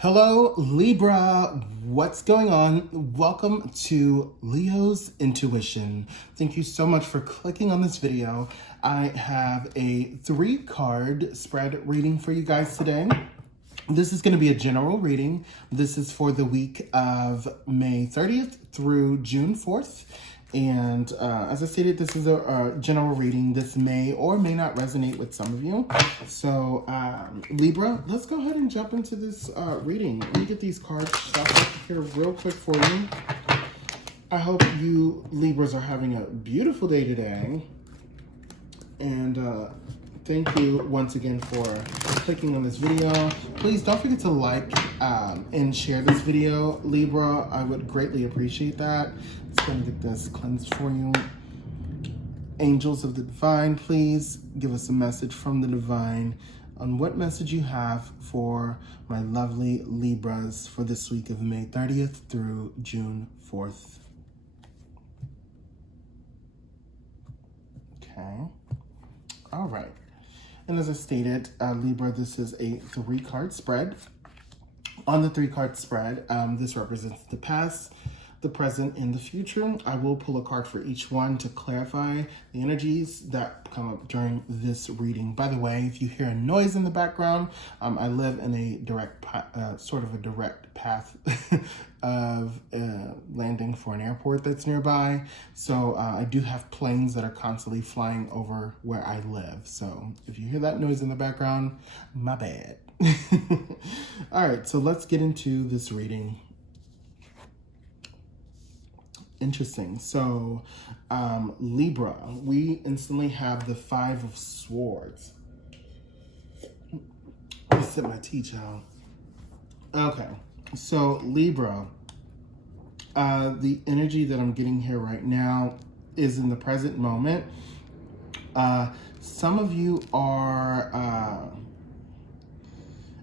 Hello, Libra. What's going on? Welcome to Leo's Intuition. Thank you so much for clicking on this video. I have a 3-card spread reading for you guys today. This is going to be a general reading. This is for the week of May 30th through June 4th. And as I stated, this is a general reading. This may or may not resonate with some of you. So, Libra, let's go ahead and jump into this reading. Let me get these cards shuffled here real quick for you. I hope you Libras are having a beautiful day today. And thank you once again for clicking on this video. Please don't forget to like and share this video, Libra. I would greatly appreciate that. Just gonna get this cleansed for you. Angels of the Divine, please give us a message from the Divine on what message you have for my lovely Libras for this week of May 30th through June 4th. Okay. All right. And as I stated, Libra, this is a 3-card spread. On the 3-card spread, this represents the past, the present, and the future. I will pull a card for each one to clarify the energies that come up during this reading. By the way, if you hear a noise in the background, I live in a direct path of landing for an airport that's nearby. So I do have planes that are constantly flying over where I live. So if you hear that noise in the background, my bad. All right, so let's get into this reading. Interesting. So, Libra, we instantly have the 5 of Swords. Let me sip my tea, child. Okay. So, Libra, the energy that I'm getting here right now is in the present moment. Some of you are...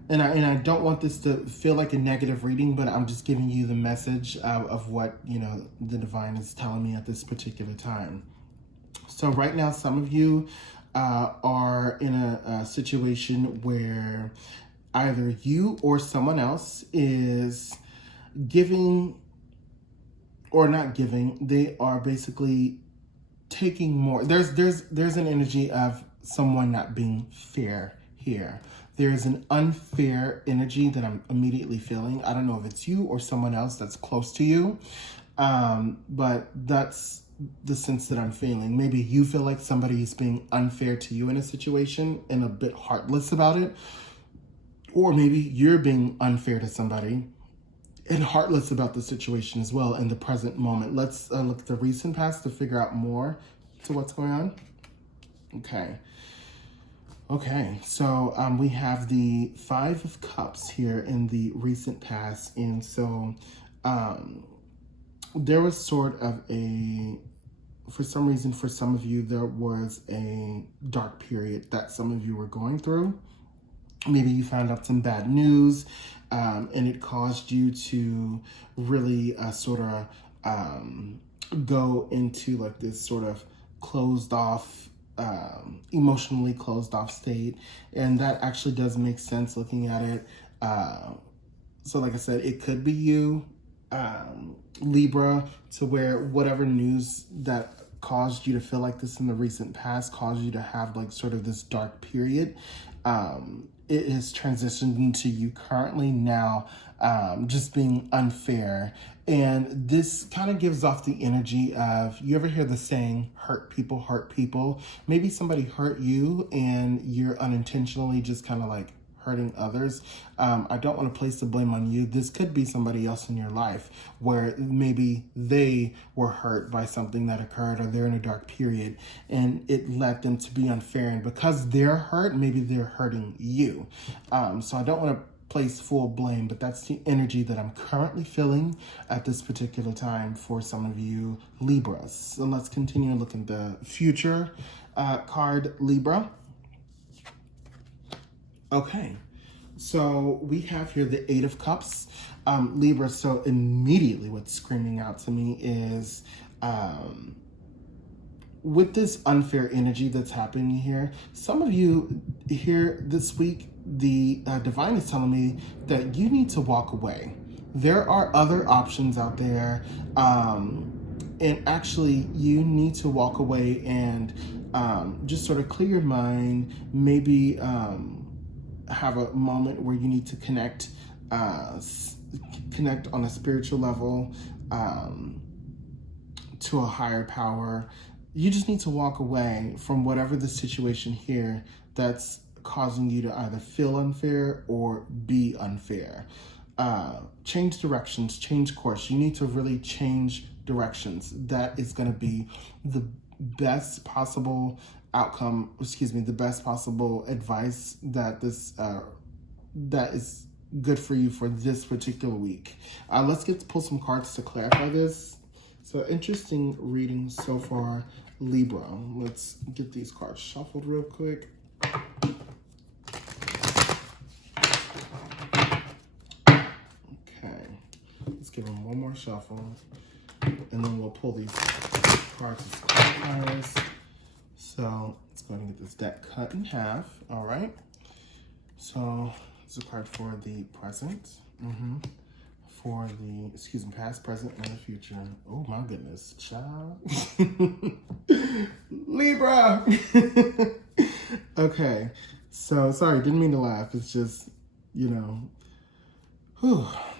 And I don't want this to feel like a negative reading, but I'm just giving you the message of what, the Divine is telling me at this particular time. So right now, some of you are in a situation where either you or someone else is giving or not giving. They are basically taking more. There's an energy of someone not being fair here. There's an unfair energy that I'm immediately feeling. I don't know if it's you or someone else that's close to you, but that's the sense that I'm feeling. Maybe you feel like somebody is being unfair to you in a situation and a bit heartless about it, or maybe you're being unfair to somebody and heartless about the situation as well in the present moment. Let's look at the recent past to figure out more to what's going on. Okay, so we have the 5 of Cups here in the recent past. And so there was sort of for some reason, for some of you, there was a dark period that some of you were going through. Maybe you found out some bad news and it caused you to really go into like this sort of closed off, emotionally closed off state. And that actually does make sense looking at it. So like I said, it could be you, Libra, to where whatever news that caused you to feel like this in the recent past caused you to have like sort of this dark period. It has transitioned into you currently now just being unfair. And this kind of gives off the energy of, you ever hear the saying, hurt people hurt people? Maybe somebody hurt you and you're unintentionally just kind of like hurting others. I don't want to place the blame on you. This could be somebody else in your life where maybe they were hurt by something that occurred, or they're in a dark period and it led them to be unfair. And because they're hurt, maybe they're hurting you. So I don't want to place full blame, but that's the energy that I'm currently feeling at this particular time for some of you Libras. So let's continue to look at the future card, Libra. Okay, so we have here the 8 of Cups, Libra. So immediately what's screaming out to me is with this unfair energy that's happening here, some of you here this week the divine is telling me that you need to walk away. There are other options out there, and actually you need to walk away and just sort of clear your mind, maybe have a moment where you need to connect on a spiritual level to a higher power. You just need to walk away from whatever the situation here that's causing you to either feel unfair or be unfair. Change directions, change course. You need to really change directions. That is going to be the best possible outcome, the best possible advice that that is good for you for this particular week. Let's pull some cards to clarify this. So interesting reading so far, Libra. Let's get these cards shuffled real quick. Okay, let's give them one more shuffle, and then we'll pull these cards as clarifiers. So let's go ahead and get this deck cut in half. All right. So it's a card for the present. For the, past, present, and the future. Oh my goodness, child. Libra! Okay, so sorry, didn't mean to laugh. It's just, the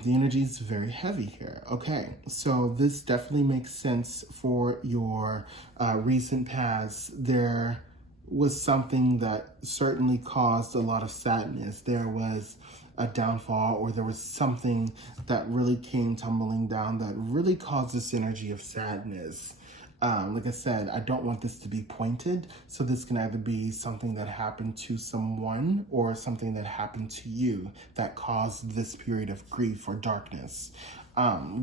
energy is very heavy here. Okay, so this definitely makes sense for your recent past. There was something that certainly caused a lot of sadness. There was a downfall, or there was something that really came tumbling down that really caused this energy of sadness. Like I said, I don't want this to be pointed, so this can either be something that happened to someone or something that happened to you that caused this period of grief or darkness,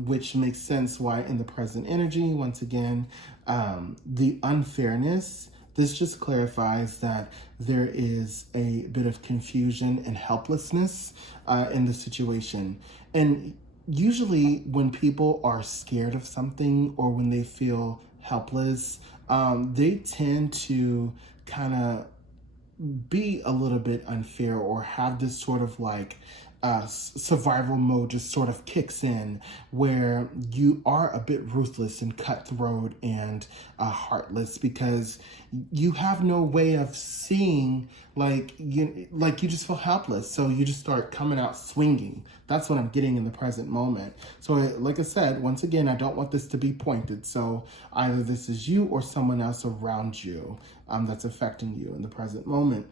which makes sense why in the present energy, once again, the unfairness. This just clarifies that there is a bit of confusion and helplessness in the situation. And usually when people are scared of something or when they feel helpless, they tend to kind of be a little bit unfair or have this sort of like survival mode just sort of kicks in, where you are a bit ruthless and cutthroat and heartless because you have no way of seeing, you just feel helpless, so you just start coming out swinging. That's what I'm getting in the present moment. So like I said, once again, I don't want this to be pointed, so either this is you or someone else around you that's affecting you in the present moment.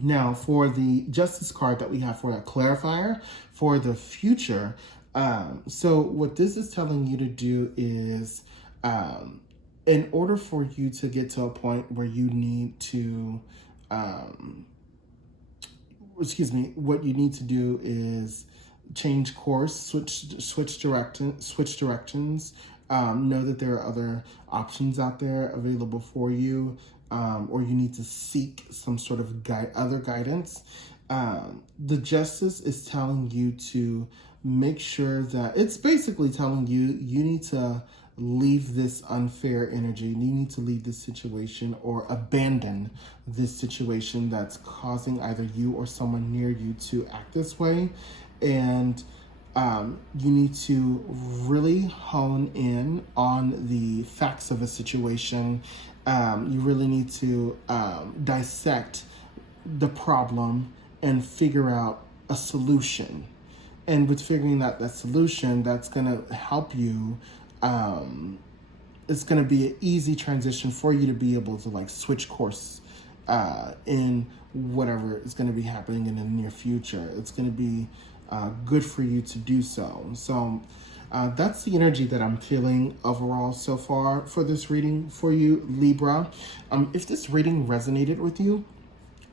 Now, for the Justice card that we have for that clarifier for the future, so what this is telling you to do is, in order for you to get to a point where you need to, what you need to do is change course, switch directions. Know that there are other options out there available for you. Or you need to seek some sort of other guidance. The Justice is telling you to make sure that it's basically telling you need to leave this unfair energy. You need to leave this situation or abandon this situation that's causing either you or someone near you to act this way. And you need to really hone in on the facts of a situation. You really need to dissect the problem and figure out a solution. And with figuring out that solution, that's going to help you. It's going to be an easy transition for you to be able to switch course in whatever is going to be happening in the near future. It's going to be good for you to do so. So that's the energy that I'm feeling overall so far for this reading for you, Libra. If this reading resonated with you,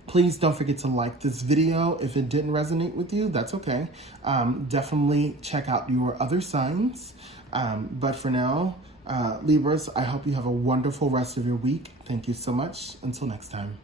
please don't forget to like this video. If it didn't resonate with you, that's okay. Definitely check out your other signs. But for now, Libras, I hope you have a wonderful rest of your week. Thank you so much. Until next time.